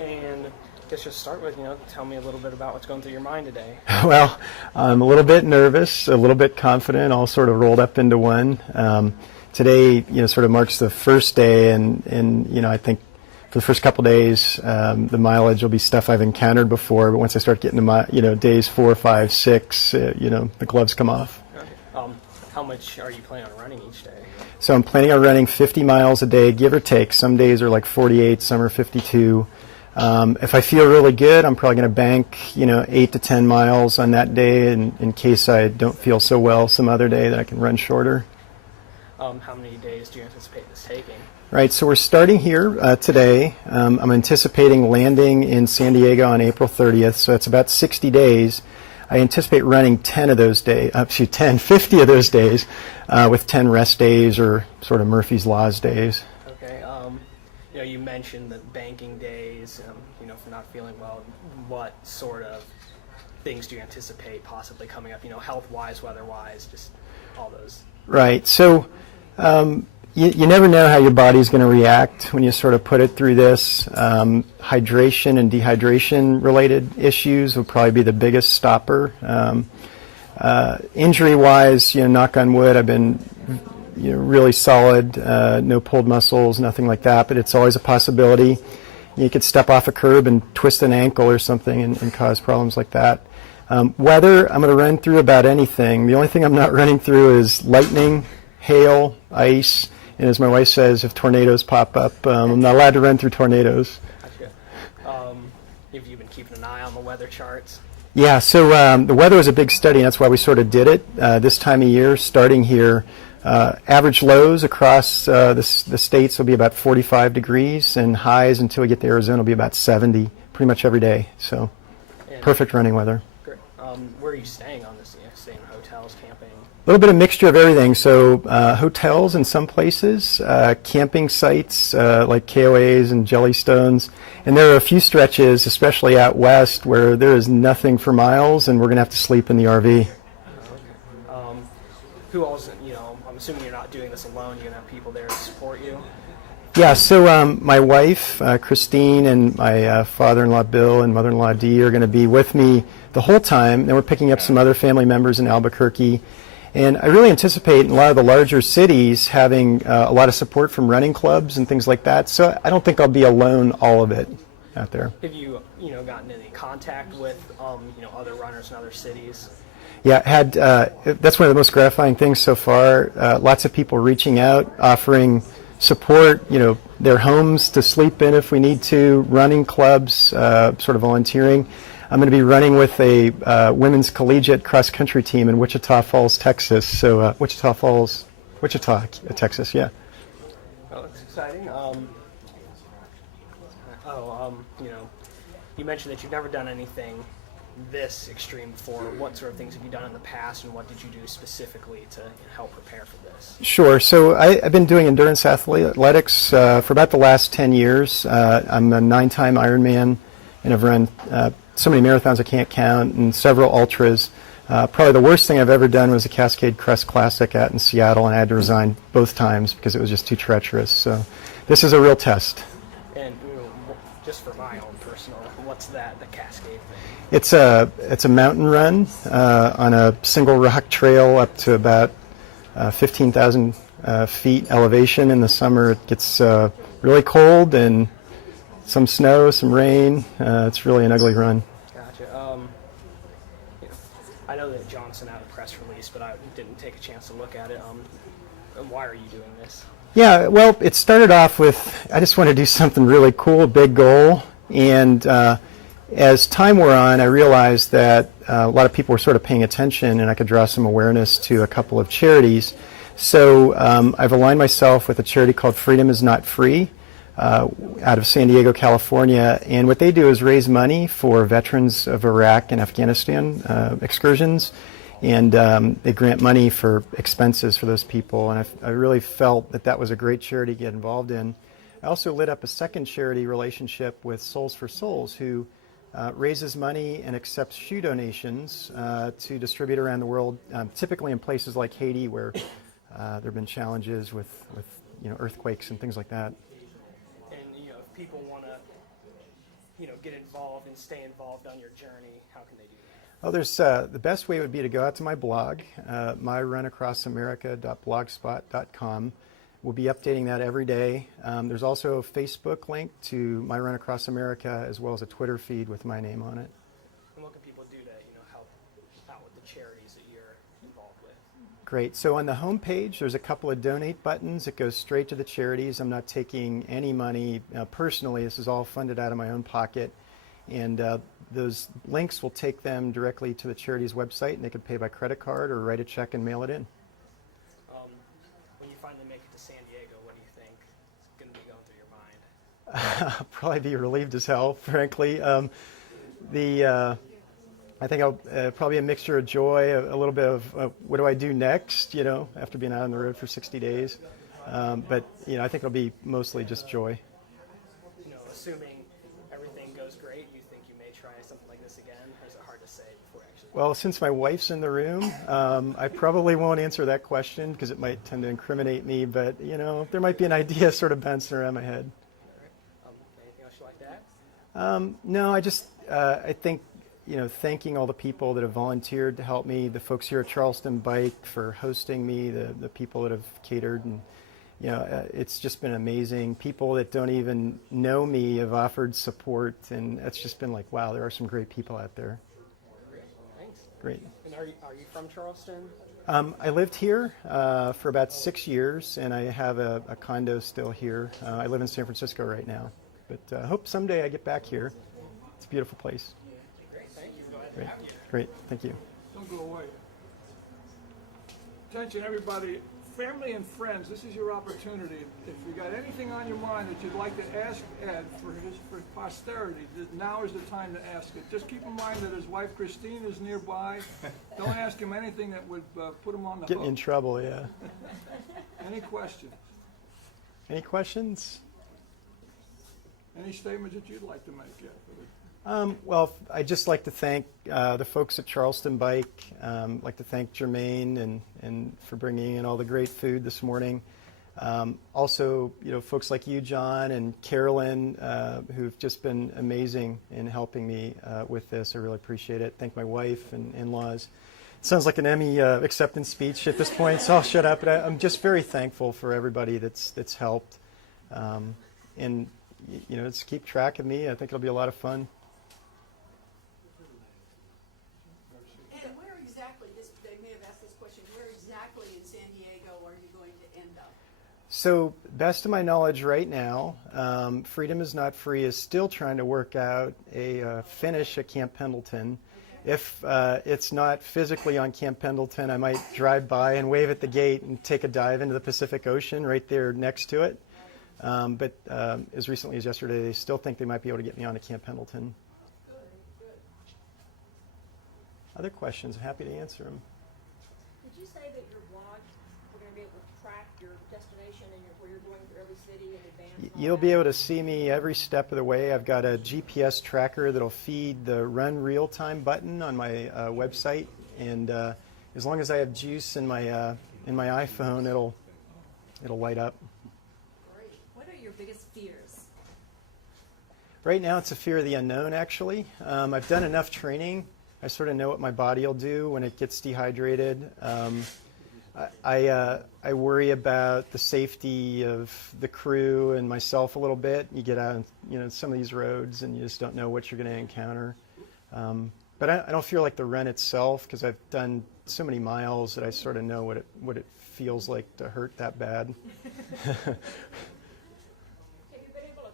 And I guess just start with, tell me a little bit about what's going through your mind today. Well, I'm a little bit nervous, a little bit confident, all sort of rolled up into one. Today, sort of marks the first day, and I think for the first couple days, the mileage will be stuff I've encountered before. But once I start getting to days 4, 5, 6, the gloves come off. Okay. How much are you planning on running each day? So I'm planning on running 50 miles a day, give or take. Some days are like 48, some are 52. If I feel really good, I'm probably going to bank, 8 to 10 miles on that day, in case I don't feel so well some other day that I can run shorter. How many days do you anticipate this taking? Right, so we're starting here today. I'm anticipating landing in San Diego on April 30th, so it's about 60 days. I anticipate running 50 of those days with 10 rest days or sort of Murphy's Law's days. Okay, you mentioned the banking days, for not feeling well. What sort of things do you anticipate possibly coming up, health-wise, weather-wise, just all those? Right, so you never know how your body's going to react when you sort of put it through this. Hydration and dehydration related issues will probably be the biggest stopper. Injury-wise, knock on wood, I've been really solid, no pulled muscles, nothing like that, but it's always a possibility. You could step off a curb and twist an ankle or something and cause problems like that. Weather, I'm going to run through about anything. The only thing I'm not running through is lightning, hail, ice, and as my wife says, if tornadoes pop up, I'm not allowed to run through tornadoes. Gotcha. Have you been keeping an eye on the weather charts? Yeah, so the weather was a big study, and that's why we sort of did it this time of year, starting here. Average lows across the states will be about 45 degrees, and highs until we get to Arizona will be about 70 pretty much every day. So perfect running weather. Great. Where are you staying on this? Staying in hotels, camping? A little bit of mixture of everything. So hotels in some places, camping sites like KOAs and Jellystones. And there are a few stretches, especially out west, where there is nothing for miles, and we're going to have to sleep in the RV. Who else, I'm assuming you're not doing this alone. You're going to have people there to support you? Yeah, so my wife, Christine, and my father-in-law, Bill, and mother-in-law, Dee, are going to be with me the whole time. Then we're picking up some other family members in Albuquerque. And I really anticipate in a lot of the larger cities having a lot of support from running clubs and things like that. So I don't think I'll be alone all of it out there. Have you, gotten any contact with, other runners in other cities? Yeah, that's one of the most gratifying things so far. Lots of people reaching out, offering support, their homes to sleep in if we need to, running clubs, sort of volunteering. I'm going to be running with a women's collegiate cross-country team in Wichita Falls, Texas. So Wichita, Texas, yeah. Oh, that's exciting. You mentioned that you've never done anything this extreme before. What sort of things have you done in the past, and what did you do specifically to help prepare for this? Sure. So I've been doing endurance athletics for about the last 10 years. I'm a 9-time Ironman, and I've run so many marathons I can't count, and several ultras. Probably the worst thing I've ever done was a Cascade Crest Classic out in Seattle, and I had to resign both times because it was just too treacherous. So this is a real test. And just for my own personal, what's that, the Cascade thing? It's a mountain run on a single rock trail up to about 15,000 feet elevation. In the summer it gets really cold and some snow, some rain. It's really an ugly run. Gotcha. I know that John sent out a press release, but I didn't take a chance to look at it. Why are you doing this? Yeah, well, it started off with I just want to do something really cool, big goal, and as time wore on, I realized that a lot of people were sort of paying attention, and I could draw some awareness to a couple of charities. So I've aligned myself with a charity called Freedom Is Not Free out of San Diego, California. And what they do is raise money for veterans of Iraq and Afghanistan excursions. And they grant money for expenses for those people. And I really felt that that was a great charity to get involved in. I also lit up a second charity relationship with Souls for Souls, who raises money and accepts shoe donations to distribute around the world, typically in places like Haiti, where there have been challenges with earthquakes and things like that. And if people want to get involved and stay involved on your journey, how can they do that? Well, there's the best way would be to go out to my blog, myrunacrossamerica.blogspot.com. We'll be updating that every day. There's also a Facebook link to My Run Across America, as well as a Twitter feed with my name on it. And what can people do to help out with the charities that you're involved with? Great. So on the home page, there's a couple of donate buttons. It goes straight to the charities. I'm not taking any money personally. This is all funded out of my own pocket. And those links will take them directly to the charity's website, and they can pay by credit card or write a check and mail it in. When you finally make it to San Diego, what do you think is going to be going through your mind? I'll probably be relieved as hell, frankly. I think I'll probably a mixture of joy, a little bit of what do I do next, after being out on the road for 60 days. But I think it'll be mostly just joy. Assuming everything goes great, you think you may try something like this again, or is it hard to say before actually? Well, since my wife's in the room, I probably won't answer that question because it might tend to incriminate me, but, there might be an idea sort of bouncing around my head. All right. Anything else you'd like to add? No, I think, thanking all the people that have volunteered to help me, the folks here at Charleston Bike for hosting me, the people that have catered, and, it's just been amazing. People that don't even know me have offered support, and it's just been like, wow, there are some great people out there. Great. Thanks. Great. And are you from Charleston? I lived here for about 6 years, and I have a condo still here. I live in San Francisco right now, but I hope someday I get back here. It's a beautiful place. Great, thank you. Glad to Great, have you. great, thank you. Don't go away. Attention, everybody, family and friends, this is your opportunity. If you got anything on your mind that you'd like to ask Ed for posterity, now is the time to ask it. Just keep in mind that his wife Christine is nearby. Don't ask him anything that would put him on the Get me in hook. trouble, yeah. Any questions? Any questions? Any statements that you'd like to make yet? Well, I'd just like to thank the folks at Charleston Bike. I'd like to thank Jermaine and for bringing in all the great food this morning. Also, folks like you, John, and Carolyn, who've just been amazing in helping me with this. I really appreciate it. Thank my wife and in-laws. It sounds like an Emmy acceptance speech at this point, so I'll shut up. But I'm just very thankful for everybody that's helped. And just keep track of me. I think it'll be a lot of fun. And where exactly, they may have asked this question, where exactly in San Diego are you going to end up? So, best of my knowledge right now, Freedom is Not Free is still trying to work out a finish at Camp Pendleton. If it's not physically on Camp Pendleton, I might drive by and wave at the gate and take a dive into the Pacific Ocean right there next to it. But as recently as yesterday, they still think they might be able to get me onto Camp Pendleton. Good. Other questions? I'm happy to answer them. Did you say that your blog, we're going to be able to track your destination and where you're going through every city in advance? and all You'll that? be able to see me every step of the way. I've got a GPS tracker that'll feed the Run Real Time button on my website, and as long as I have juice in my iPhone, it'll light up. Great. What are your biggest fears? Right now, it's a fear of the unknown. Actually, I've done enough training. I sort of know what my body will do when it gets dehydrated. I worry about the safety of the crew and myself a little bit. You get out on some of these roads and you just don't know what you're going to encounter. But I don't feel like the run itself, because I've done so many miles that I sort of know what it feels like to hurt that bad. Have you been able to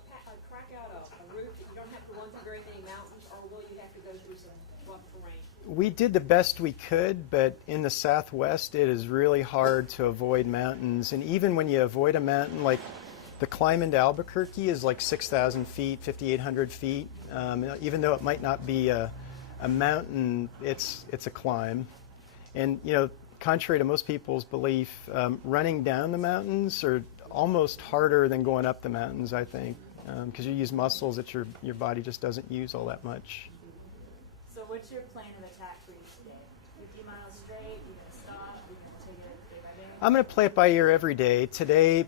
crack out a route that you don't have to run through very many mountains, or will you have to go through some rough terrain? We did the best we could, but in the Southwest, it is really hard to avoid mountains. And even when you avoid a mountain, like the climb into Albuquerque is like 6,000 feet, 5,800 feet. Even though it might not be a mountain, it's a climb. And, contrary to most people's belief, running down the mountains are almost harder than going up the mountains, I think, because you use muscles that your body just doesn't use all that much. So what's your plan of attack for each day? 50 miles straight, you're going to stop, you're going to take it day by day? I'm going to play it by ear every day. Today,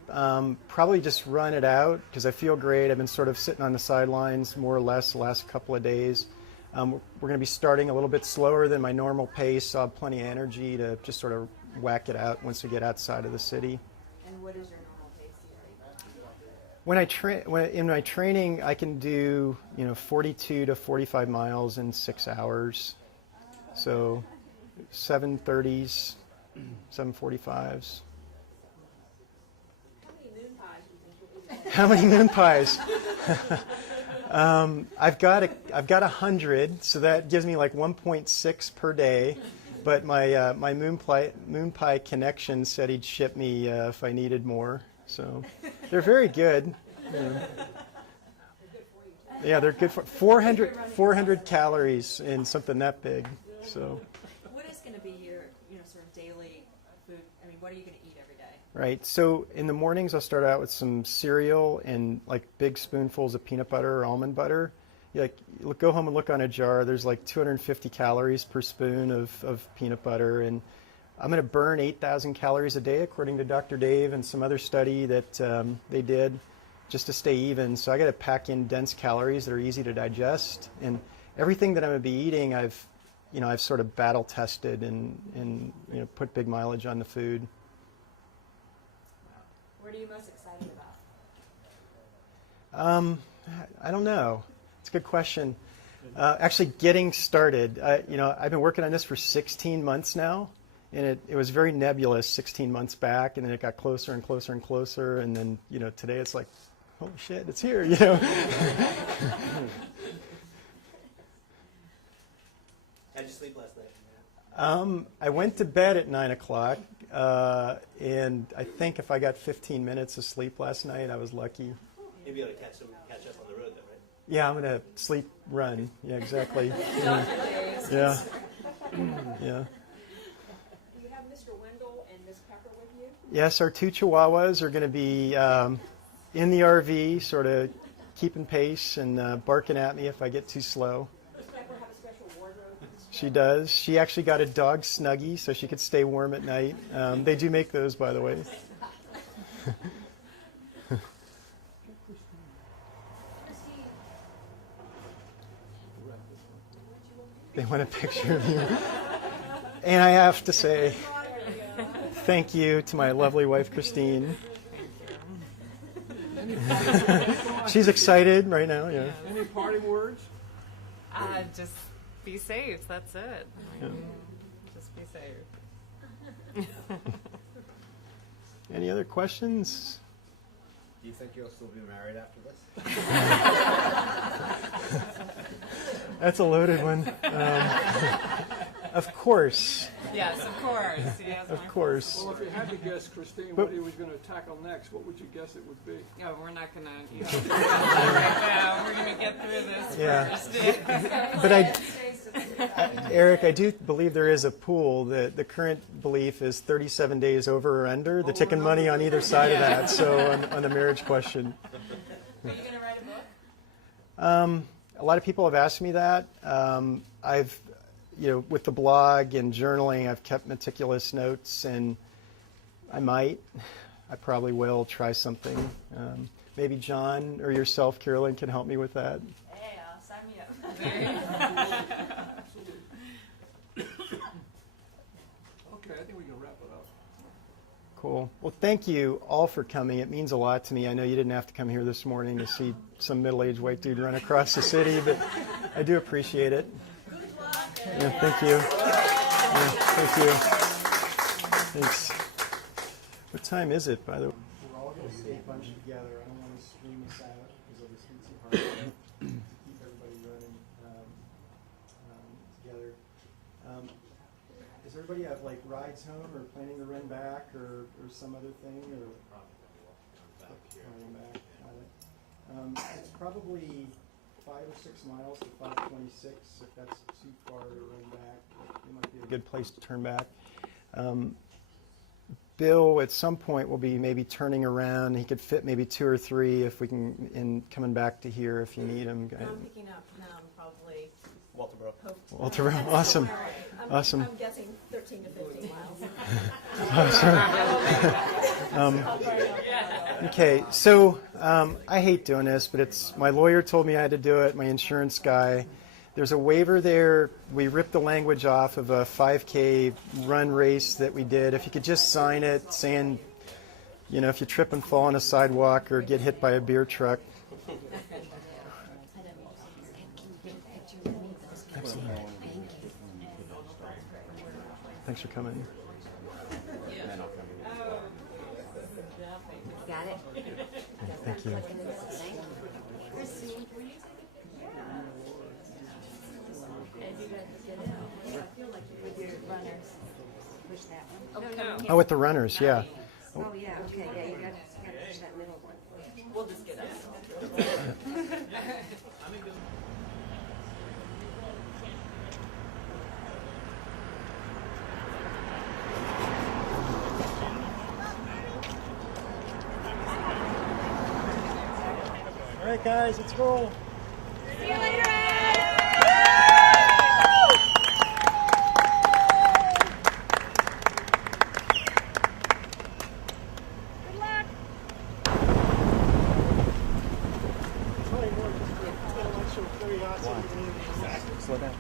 probably just run it out because I feel great. I've been sort of sitting on the sidelines more or less the last couple of days. We're going to be starting a little bit slower than my normal pace, so I'll have plenty of energy to just sort of whack it out once we get outside of the city. And what is your normal pace? In my training, I can do 42 to 45 miles in 6 hours. So 7:30s, 7:45s. How many moon pies do you think you'll eat? How many moon pies? I've got 100, so that gives me like 1.6 per day. But my moon pie connection said he'd ship me if I needed more. So they're very good. Yeah, they're good for 400 calories in something that big. So. What is going to be your, sort of daily food? I mean, what are you going to eat every day? Right. So in the mornings, I'll start out with some cereal and like big spoonfuls of peanut butter or almond butter. Go home and look on a jar. There's like 250 calories per spoon of peanut butter, and I'm going to burn 8,000 calories a day, according to Dr. Dave and some other study that they did, just to stay even. So I got to pack in dense calories that are easy to digest, and everything that I'm going to be eating, I've sort of battle tested and put big mileage on the food. What are you most excited about? I don't know. It's a good question. Actually, getting started. I've been working on this for 16 months now, and it was very nebulous 16 months back, and then it got closer and closer and closer, and then today it's like, holy shit, it's here. How'd you sleep last night? I went to bed at 9 o'clock, and I think if I got 15 minutes of sleep last night, I was lucky. You'll be able to catch up on the road, though, right? Yeah, I'm going to sleep run. Yeah, exactly. Yeah. Yeah. Yeah. Do you have Mr. Wendell and Miss Pepper with you? Yes, our 2 Chihuahuas are going to be in the RV, sort of keeping pace and barking at me if I get too slow. Does Pepper have a special wardrobe? She does. She actually got a dog Snuggie so she could stay warm at night. They do make those, by the way. They want a picture of you. And I have to say thank you to my lovely wife, Christine. She's excited right now, yeah. Any parting words? Just be safe. That's it. Yeah. Just be safe. Any other questions? Do you think you'll still be married after this? That's a loaded one. Of course. Yes, of course. Yes, Of course. Well, if you had to guess, Christine, But- what he was going to tackle next, what would you guess it would be? No, we're not gonna. Right now, we're gonna get through this Yeah. first. But Eric, I do believe there is a pool. The current belief is 37 days over or under. They're taking money on either side of that. So on the marriage question. Are you going to write a book? A lot of people have asked me that. I've, with the blog and journaling, I've kept meticulous notes, and I probably will try something. Maybe John or yourself, Carolyn, can help me with that. Hey, sign me up. Okay, I think we can wrap it up. Cool. Well, thank you all for coming. It means a lot to me. I know you didn't have to come here this morning to see some middle-aged white dude run across the city, but I do appreciate it. Good luck. Yeah, thank you. Yeah, thank you. Thanks. What time is it, by the way? We're all going to stay bunched together. I don't want to stream this out because it'll just be too hard to keep everybody running together. Does everybody have like rides home or planning to run back or some other thing? Or running back? Got it. It's probably 5 or 6 miles to 526. If that's too far to run back, it might be a good place to turn back. Bill, at some point, will be maybe turning around. He could fit maybe 2 or 3 if we can, in coming back to here if you need him. I'm picking up probably. Walterboro. Walter, awesome. Awesome. I'm guessing 13 to 15 miles. Okay, so I hate doing this, but my lawyer told me I had to do it, my insurance guy. There's a waiver there. We ripped the language off of a 5K run race that we did. If you could just sign it saying, if you trip and fall on a sidewalk or get hit by a beer truck. Excellent. Thanks for coming. Got it? Thank you. Oh, with the runners, yeah. Oh, yeah, okay, yeah, you got to push that middle one. We'll just get us. All right, guys, let's roll. See you later, Slow down.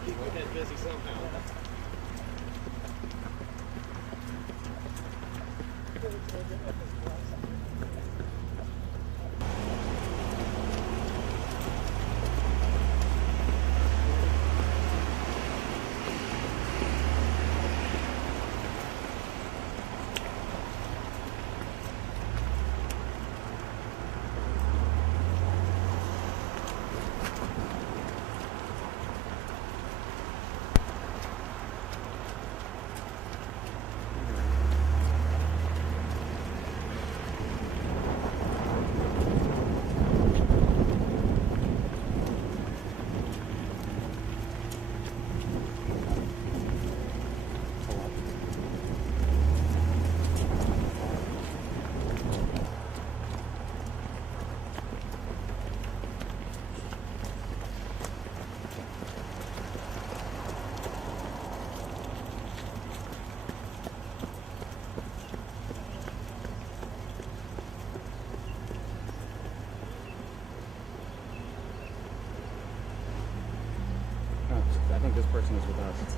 I think this person is with us.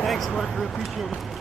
Thanks, Mark. We appreciate it.